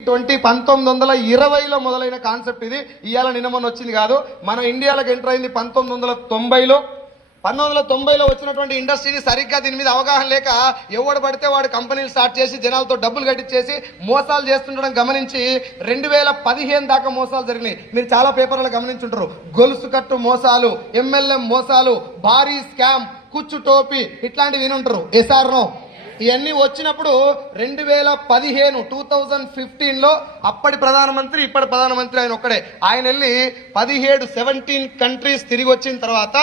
1920లో మొదలైన కాన్సెప్ట్ ఇది. ఇవాళ నిన్న మొన్న వచ్చింది కాదు. మన ఇండియాలోకి ఎంటర్ అయింది 1990లో. 1990లో వచ్చినటువంటి ఇండస్ట్రీని సరిగ్గా దీని మీద అవగాహన లేక ఎవడు పడితే వాడు కంపెనీలు స్టార్ట్ చేసి జనాలతో డబ్బులు కట్టించేసి మోసాలు చేస్తుండడం గమనించి 2015 దాకా మోసాలు జరిగినాయి. మీరు చాలా పేపర్లలో గమనించుంటారు. గొలుసు కట్టు మోసాలు, MLM మోసాలు, భారీ స్కామ్, కుచ్చు టోపీ ఇట్లాంటివి వినుంటారు. ఎస్ఆర్నో ఇవన్నీ వచ్చినప్పుడు 2015లో అప్పటి ప్రధానమంత్రి ఇప్పటి ప్రధానమంత్రి ఆయన ఒక్కడే. ఆయన వెళ్ళి 17 కంట్రీస్ తిరిగి వచ్చిన తర్వాత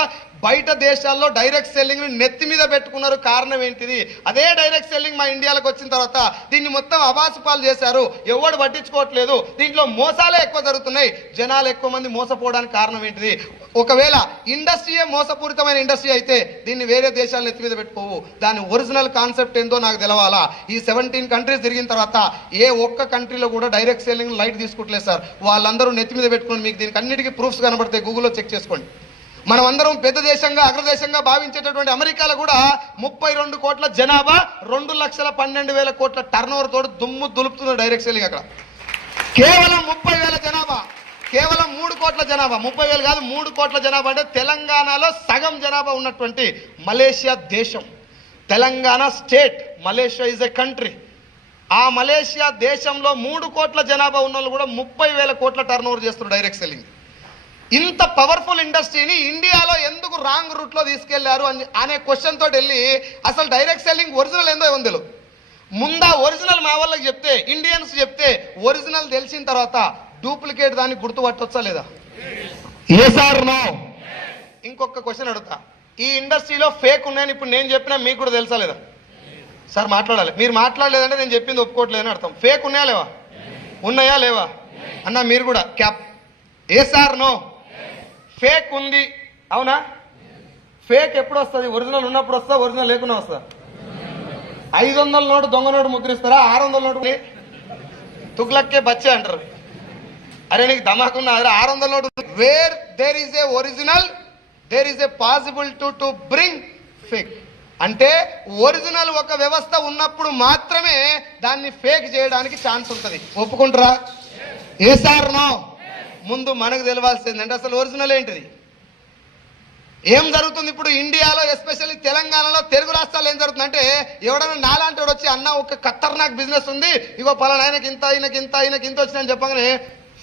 బయట దేశాల్లో డైరెక్ట్ సెల్లింగ్ నెత్తి మీద పెట్టుకున్నారు. కారణం ఏంటిది? అదే డైరెక్ట్ సెల్లింగ్ మా ఇండియాలోకి వచ్చిన తర్వాత దీన్ని మొత్తం అబాసుపాలు చేశారు. ఎవడు పట్టించుకోవట్లేదు. దీంట్లో మోసాలే ఎక్కువ జరుగుతున్నాయి. జనాలు ఎక్కువ మంది మోసపోవడానికి కారణం ఏంటిది? ఒకవేళ ఇండస్ట్రీయే మోసపూరితమైన ఇండస్ట్రీ అయితే దీన్ని వేరే దేశాలు నెత్తి మీద పెట్టుకోవు. దాని ఒరిజినల్ కాన్సెప్ట్ ఏందో నాకు తెలవాలా. ఈ 17 కంట్రీస్ తిరిగిన తర్వాత ఏ ఒక్క కంట్రీలో కూడా డైరెక్ట్ సెల్లింగ్ లైట్ తీసుకుంటలేదు సార్. వాళ్ళందరూ నెత్తి మీద పెట్టుకుని మీకు దీనికి అన్నిటికీ ప్రూఫ్స్ కనబడతాయి. గూగుల్లో చెక్ చేసుకోండి. మనం అందరం పెద్ద దేశంగా అగ్రదేశంగా భావించేటటువంటి అమెరికాలో కూడా 32 కోట్ల జనాభా 2,12,000 కోట్ల టర్నోవర్ తోటి దుమ్ము దులుపుతున్నారు డైరెక్ట్ సెల్లింగ్. అక్కడ కేవలం 30,000 జనాభా, కేవలం 3 కోట్ల జనాభా, 30,000 కాదు 3 కోట్ల జనాభా. అంటే తెలంగాణలో సగం జనాభా ఉన్నటువంటి మలేషియా దేశం, Telangana state, Malaysia is a country. ఆ మలేషియా దేశంలో 3 కోట్ల జనాభా ఉన్న వాళ్ళు కూడా 30,000 కోట్ల టర్నోవర్ చేస్తున్నారు డైరెక్ట్ సెల్లింగ్. ఇంత పవర్ఫుల్ ఇండస్ట్రీని ఇండియాలో ఎందుకు రాంగ్ రూట్ లో తీసుకెళ్లారు అనే క్వశ్చన్ తోటి వెళ్ళి అసలు డైరెక్ట్ సెల్లింగ్ ఒరిజినల్ ఏందో ఉందో ముందా ఒరిజినల్ మా వాళ్ళకి చెప్తే, ఇండియన్స్ చెప్తే ఒరిజినల్ తెలిసిన తర్వాత డూప్లికేట్ దాన్ని గుర్తుపట్టొచ్చా లేదా? ఏ సార్ నో. ఇంకొక క్వశ్చన్ అడుగుతా. ఈ ఇండస్ట్రీలో ఫేక్ ఉన్నాయని ఇప్పుడు నేను చెప్పినా మీకు కూడా తెలుసా లేదా? సార్ మాట్లాడాలి. మీరు మాట్లాడలేదంటే నేను చెప్పింది ఒప్పుకోవట్లేదని అర్థం. ఫేక్ ఉన్నాయా లేవా? ఉన్నాయా లేవా అన్న? మీరు కూడా క్యాప్. ఏ సార్ నో. ఫేక్ ఉంది, అవునా? ఫేక్ ఎప్పుడు వస్తుంది? ఒరిజినల్ ఉన్నప్పుడు వస్తా, ఒరిజినల్ లేకుండా వస్తా. 500 నోటు దొంగ నోటు ముద్రిస్తారా? 600 నోటు తుగ్లక్కే బచ్చే అంటారు. అరే నీకు ధమాకున్నా 600 note. Where there is a original there is a possibility to bring fake. అంటే ఒరిజినల్ ఒక వ్యవస్థ ఉన్నప్పుడు మాత్రమే దాన్ని ఫేక్ చేయడానికి ఛాన్స్ ఉంటుంది. ఒప్పుకుంటారా? ఏ సార్ నో. ముందు మనకు తెలవాల్సిందంటే అసలు ఒరిజినల్ ఏంటిది, ఏం జరుగుతుంది ఇప్పుడు ఇండియాలో, ఎస్పెషల్లీ తెలంగాణలో, తెలుగు రాష్ట్రాల్లో ఏం జరుగుతుంది అంటే ఎవడన్నా నాలాంటి వాడు వచ్చి అన్న ఒక ఖతర్నాక్ బిజినెస్ ఉంది, ఇగో పలానా ఆయనకి ఇంత ఆయనకి ఇంత ఆయనకి ఇంత వచ్చిందని చెప్పగానే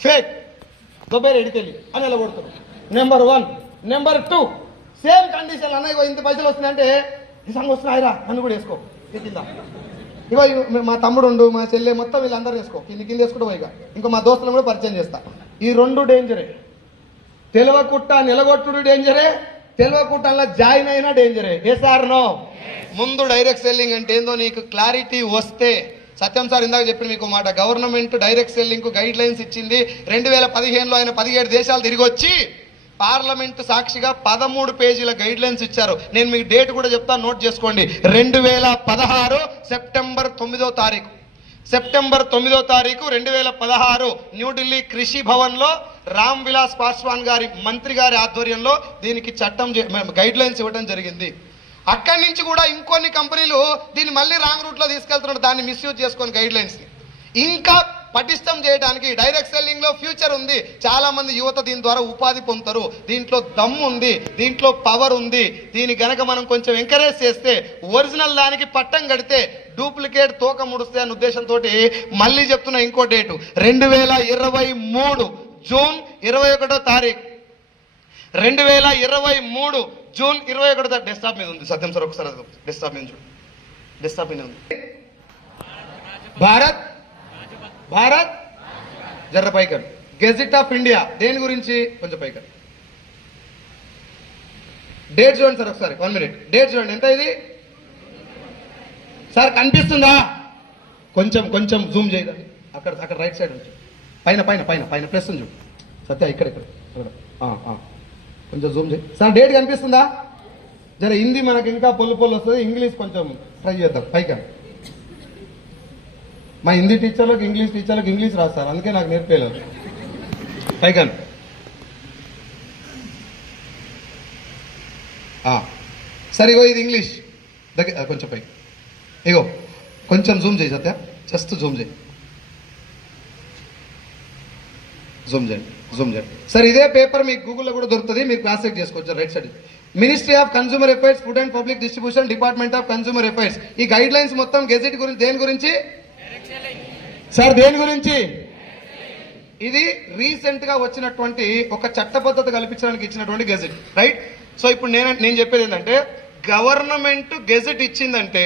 ఫేక్ దొబ్బేరు ఎడికెళ్ళి అని ఎలా కొడుతుంది. నెంబర్ 1. నెంబర్ 2, సేమ్ కండిషన్ అన్న ఇగో ఇంత పైసలు వస్తున్నాయంటే ఈ సంగ వస్తున్నాయిరా నన్ను కూడా వేసుకో కింద, ఇగో మా తమ్ముడు మా చెల్లె మొత్తం వీళ్ళందరూ వేసుకో కింద వేసుకుంటూ పోయిగా ఇంకో మా దోస్తులను కూడా పరిచయం చేస్తా. ఈ 2 డేంజరే. తెలవకుట్ట నిలగొట్టుడు డేంజరే, తెలవకుట్టంలో జాయిన్ అయినా డేంజరే. ఏ సార్ నో. ముందు డైరెక్ట్ సెల్లింగ్ అంటే ఏందో నీకు క్లారిటీ వస్తే, సత్యం సార్ ఇందాక చెప్పిన మీకు మాట, గవర్నమెంట్ డైరెక్ట్ సెల్లింగ్ కు గైడ్ లైన్స్ ఇచ్చింది. 2015లో ఆయన 17 దేశాలు తిరిగి వచ్చి పార్లమెంటు సాక్షిగా 13 పేజీల గైడ్ లైన్స్ ఇచ్చారు. నేను మీకు డేట్ కూడా చెప్తాను, నోట్ చేసుకోండి. 2016 సెప్టెంబర్ 9వ తారీఖు, సెప్టెంబర్ 9వ తారీఖు 2016 న్యూఢిల్లీ కృషి భవన్ లో రామ్ విలాస్ పాస్వాన్ గారి మంత్రి గారి ఆధ్వర్యంలో దీనికి చట్టం గైడ్ లైన్స్ ఇవ్వడం జరిగింది. అక్కడి నుంచి కూడా ఇంకొన్ని కంపెనీలు దీన్ని మళ్ళీ రాంగ్ రూట్ లో తీసుకెళ్తున్నారు, దాన్ని మిస్యూజ్ చేసుకొని గైడ్ లైన్స్ ని ఇంకా పటిష్టం చేయడానికి. డైరెక్ట్ సెల్లింగ్ లో ఫ్యూచర్ ఉంది. చాలా మంది యువత దీని ద్వారా ఉపాధి పొందుతారు. దీంట్లో దమ్ము ఉంది, దీంట్లో పవర్ ఉంది. దీని గనక మనం కొంచెం ఎంకరేజ్ చేస్తే, ఒరిజినల్ దానికి పట్టం కడితే డూప్లికేట్ తోక ముడిస్తే అనే ఉద్దేశంతో మళ్ళీ చెప్తున్నా ఇంకో డేటు 2023 జూన్ 21వ తారీఖు, 2023 జూన్ 21వ తారీఖు. డెస్క్టాప్ మీద ఉంది సత్యం సార్, ఒకసారి డెస్క్టాప్ మీద చూడు. డెస్క్టాప్ మీద ఉంది. భారత్ భారత్ జర్ర పైకర్ గెజిట్ ఆఫ్ ఇండియా. దేని గురించి? కొంచెం పైకర్ డేట్ చూడండి సార్ ఒకసారి. 1 మినిట్ డేట్ చూడండి. ఎంత ఇది సార్? కనిపిస్తుందా? కొంచెం కొంచెం జూమ్ చేయదండి. అక్కడ అక్కడ రైట్ సైడ్ నుంచి పైన పైన పైన పైన ప్లస్ చూడు సత్య. ఇక్కడ ఇక్కడ కొంచెం జూమ్ చేయి సార్. డేట్ కనిపిస్తుందా? జర హిందీ మనకి ఇంకా పొల్లు వస్తుంది, ఇంగ్లీష్ కొంచెం ట్రై చేద్దాం. పైకి మా హిందీ టీచర్లకు ఇంగ్లీష్ రాదు సార్, అందుకే నాకు నేర్పేయలేదు. పైకన్ సరే, ఇగో ఇది ఇంగ్లీష్ దగ్గర కొంచెం పైకి. ఇగో కొంచెం జూమ్ చేయి సత్య, జస్ట్ జూమ్ చేయి. జూమ్ చేయండి. సార్ ఇదే పేపర్ మీకు గూగుల్లో కూడా దొరుకుతుంది, మీరు క్రాస్ చెక్ చేసుకోవచ్చు. Right side ministry of consumer affairs, food and public distribution, department of consumer affairs. ఈ గైడ్ లైన్స్ మొత్తం గెజెట్ గురించి దేని గురించి సార్? దేని గురించి? ఇది రీసెంట్ గా వచ్చినటువంటి ఒక చట్టబద్ధత కల్పించడానికి ఇచ్చినటువంటి గెజెట్. రైట్. సో ఇప్పుడు నేను చెప్పేది ఏంటంటే, గవర్నమెంట్ గెజెట్ ఇచ్చిందంటే,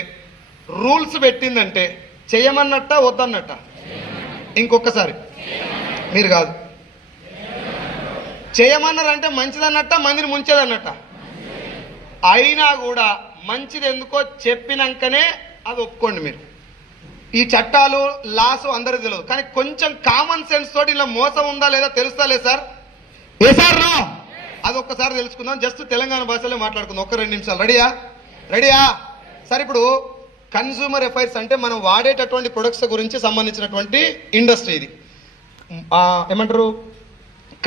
రూల్స్ పెట్టిందంటే చేయమన్నట్ట వద్దన్నట్ట? ఇంకొకసారి మీరు కాదు, చేయమన్నారంటే మంచిదన్నట్ట, మందిని ముంచేదన్నట్ట? అయినా కూడా మంచిది ఎందుకో చెప్పినాకనే అది ఒప్పుకోండి. మీరు ఈ చట్టాలు లాసు అందరికీ తెలియదు, కానీ కొంచెం కామన్ సెన్స్ తోటి ఇలా మోసం ఉందా లేదా తెలుస్తా లేదు సార్? ఏ సార్ నో? అది ఒక్కసారి తెలుసుకుందాం. జస్ట్ తెలంగాణ భాషలో మాట్లాడుకుందాం. ఒక్క 2 నిమిషాలు. రెడీయా సార్? ఇప్పుడు కన్స్యూమర్ అఫైర్స్ అంటే మనం వాడేటటువంటి ప్రొడక్ట్స్ గురించి సంబంధించినటువంటి ఇండస్ట్రీ. ఇది ఏమంటారు?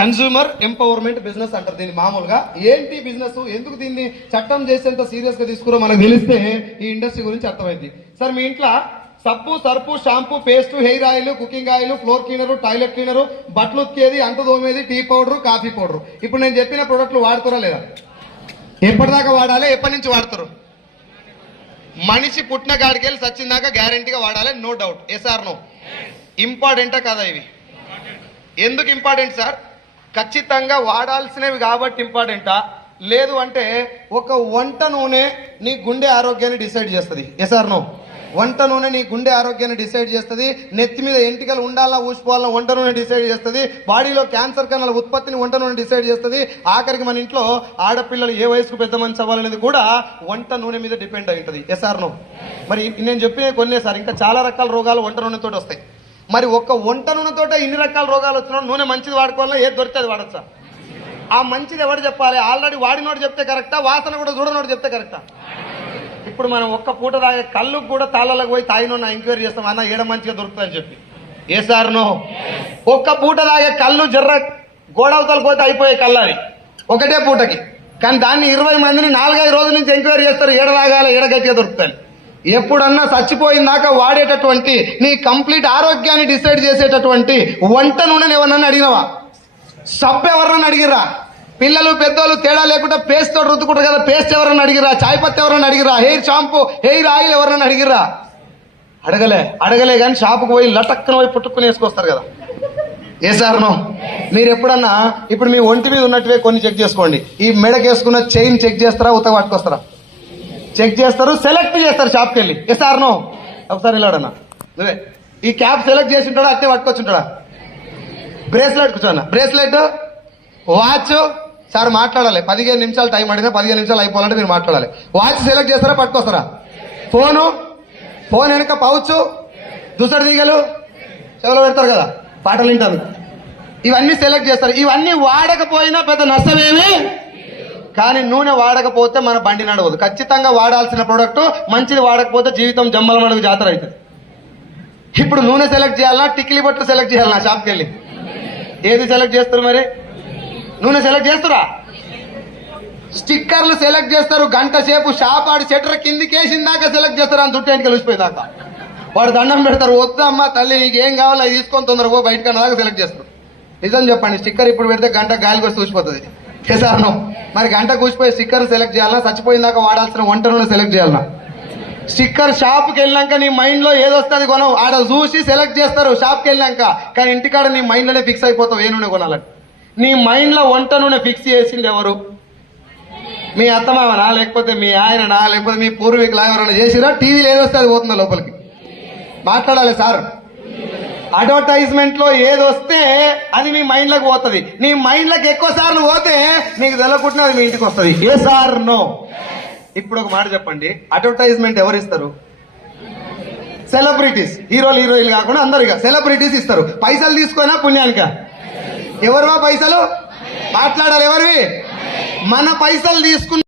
కన్స్యూమర్ ఎంపవర్మెంట్ బిజినెస్ అంటారు దీన్ని మామూలుగా. ఏంటి బిజినెస్, ఎందుకు దీన్ని చట్టం చేసేంత సీరియస్ గా తీసుకురో మనకు తెలిస్తే ఈ ఇండస్ట్రీ గురించి అర్థమైంది. సార్ మీ ఇంట్లో సబ్బు, Surf, shampoo, paste, hair oil, cooking oil, floor cleaner, toilet cleaner, బట్టలు ఉతికేది, అంటు తోమేది, టీ పౌడర్, కాఫీ పౌడర్, ఇప్పుడు నేను చెప్పిన ప్రొడక్ట్లు వాడుతారా లేదా? ఎప్పటిదాకా వాడాలి? ఎప్పటి నుంచి వాడతారు? మనిషి పుట్టిన గాడికెళ్ళి సచ్చిన దాకా గ్యారంటీగా వాడాలి, నో డౌట్. Yes or no? ఇంపార్టెంటా కదా ఇవి? ఎందుకు ఇంపార్టెంట్ సార్? ఖచ్చితంగా వాడాల్సినవి కాబట్టి ఇంపార్టెంటా? లేదు అంటే ఒక వంట నూనె నీ గుండె ఆరోగ్యాన్ని డిసైడ్ చేస్తుంది. Yes or no? వంట నూనె నీ గుండె ఆరోగ్యాన్ని డిసైడ్ చేస్తుంది. నెత్తి మీద ఎంటికలు ఉండాలా ఊసిపోవాలా వంట నూనె డిసైడ్ చేస్తుంది. బాడీలో క్యాన్సర్ కణాల ఉత్పత్తిని వంట నూనె డిసైడ్ చేస్తుంది. ఆఖరికి మన ఇంట్లో ఆడపిల్లలు ఏ వయసుకు పెద్ద మనిషి అవ్వాలనేది కూడా వంట నూనె మీద డిపెండ్ అయి ఉంటుంది. Yes or no? మరి నేను చెప్పిన కొన్నే సార్, ఇంకా చాలా రకాల రోగాలు వంట నూనెతో వస్తాయి. మరి ఒక్క వంట నూనెతో ఇన్ని రకాల రోగాలు వచ్చినా నూనె మంచిది వాడుకోవాలా? ఏది దొరికితే అది వాడచ్చా? ఆ మంచిది ఎవరు చెప్పాలి? ఆల్రెడీ వాడినోడు చెప్తే కరెక్టా? వాసన కూడా చూడనోడు చెప్తే కరెక్టా? ఇప్పుడు మనం ఒక్క పూట తాగే కళ్ళు కూడా తాళ్ళలోకి పోయి తాగినోన్నా ఎంక్వైరీ చేస్తాం, అన్న ఏడ మంచిగా దొరుకుతుందని చెప్పి. ఏ సార్ నో? ఒక్క పూట తాగే కళ్ళు జర్ర గోడవతలు పోతే అయిపోయే కళ్ళు అది ఒకటే పూటకి. కానీ దాన్ని 20 మందిని 4-5 రోజుల నుంచి ఎంక్వైరీ చేస్తారు, ఏడ తాగాలి, ఏడ గట్టిగా దొరుకుతాయి. ఎప్పుడన్నా చచ్చిపోయిందాక వాడేటటువంటి నీ కంప్లీట్ ఆరోగ్యాన్ని డిసైడ్ చేసేటటువంటి వంట నూనెని ఎవరన్నా అడిగినవా? సబ్బు ఎవరన్నా అడిగిరా? పిల్లలు పెద్దోళ్ళు తేడా లేకుండా పేస్ట్ తోటి రుద్దుకుంటారు కదా, పేస్ట్ ఎవరన్నా అడిగిరా? చాయ్ పత్తి ఎవరన్నా అడిగిరా? హెయిర్ షాంపూ, హెయిర్ ఆయిల్ ఎవరన్నా అడిగిరా? అడగలే కానీ షాపుకు పోయి లటక్కన పోయి పుట్టుకుని వేసుకొస్తారు కదా. ఏ సార్ నో? మీరు ఎప్పుడన్నా ఇప్పుడు మీ ఒంటి మీద ఉన్నట్టువే కొన్ని చెక్ చేసుకోండి. ఈ మెడకేసుకున్న చైన్ చెక్ చేస్తారా? ఉతక పట్టుకొస్తారా? చెక్ చేస్తారు, సెలెక్ట్ చేస్తారు షాప్కి వెళ్ళి. ఏ సార్ నో? ఒకసారి వెళ్ళాడన్నా నువ్వే ఈ క్యాప్ సెలెక్ట్ చేసి ఉంటాడా? అట్టే పట్టుకొచ్చుంటాడా? బ్రేస్లెట్ కూర్చోన్నా, బ్రేస్లెట్, వాచ్. సార్ మాట్లాడాలి, 15 నిమిషాలు టైం అడిగినా 15 నిమిషాలు అయిపోవాలంటే మీరు మాట్లాడాలి. వాచ్ సెలెక్ట్ చేస్తారా? పట్టుకొస్తారా? ఫోన్ వెనక పౌచ్, దుసడి తీగలు చెవులో పెడతారు కదా, పాటలు వింటారు, ఇవన్నీ సెలెక్ట్ చేస్తారు. ఇవన్నీ వాడకపోయినా పెద్ద నష్టమేమి. కానీ నూనె వాడకపోతే మన బండి నడవదు. ఖచ్చితంగా వాడాల్సిన ప్రోడక్ట్ మంచిది వాడకపోతే జీవితం జమ్మల మడుగు జాతర అవుతుంది. ఇప్పుడు నూనె సెలెక్ట్ చేయాలన్నా, టిక్లీ బట్టలు సెలెక్ట్ చేయాలన్నా? షాప్కి వెళ్ళి ఏది సెలెక్ట్ చేస్తారు? మరి నూనె సెలెక్ట్ చేస్తారా? స్టిక్కర్లు సెలెక్ట్ చేస్తారు. గంట సేపు షాప్ ఆడి షట్టర్ కిందికేసిందాక సెలెక్ట్ చేస్తారు, అని చుట్టూ వెనక కలిసిపోయేదాకా. వాడు దండం పెడతారు, వద్దమ్మా తల్లి నీకు ఏం కావాలో అది తీసుకొని తొందరగా బయటకు అన్నదాకా సెలెక్ట్ చేస్తారు. నిజం చెప్పండి, స్టిక్కర్ ఇప్పుడు పెడితే గంట గాలికి వచ్చి చూసిపోతుంది. చేశాను మరి గంట కూసిపోయి స్టిక్కర్ సెలెక్ట్ చేయాలన్నా? చచ్చిపోయిందాక వాడాల్సిన వంట నూనె సెలెక్ట్ చేయాలన్నా? స్టిక్కర్ షాప్కి వెళ్ళినాక నీ మైండ్ లో ఏదొస్తుంది కొనవు, ఆడ చూసి సెలెక్ట్ చేస్తారు షాప్కి వెళ్ళినాక. కానీ ఇంటికాడ నీ మైండ్ లోనే ఫిక్స్ అయిపోతావు ఏ నూనె కొనాలని. నీ మైండ్ లో వంట నూనె ఫిక్స్ చేసింది ఎవరు? మీ అత్తమామనా, లేకపోతే మీ ఆయననా, లేకపోతే మీ పూర్వీకులు ఎవరైనా చేసిరా? టీవీలో ఏదొస్తే అది పోతుందా లోపలికి? మాట్లాడాలి సార్. అడ్వర్టైజ్మెంట్ లో ఏదొస్తే అది మీ మైండ్ లోకి పోతుంది. నీ మైండ్ లోకి ఎక్కువ సార్లు పోతే నీకు తెలకుంటే అది మీ ఇంటికి వస్తుంది. ఏ సార్ నో? ఇప్పుడు ఒక మాట చెప్పండి, అడ్వర్టైజ్మెంట్ ఎవరు ఇస్తారు? సెలబ్రిటీస్. హీరోయిన్లు కాకుండా అందరిగా సెలబ్రిటీస్ ఇస్తారు. పైసలు తీసుకోనా పుణ్యానిక? ఎవరివా పైసలు? మాట్లాడాలి ఎవరివి? మన పైసలు తీసుకున్న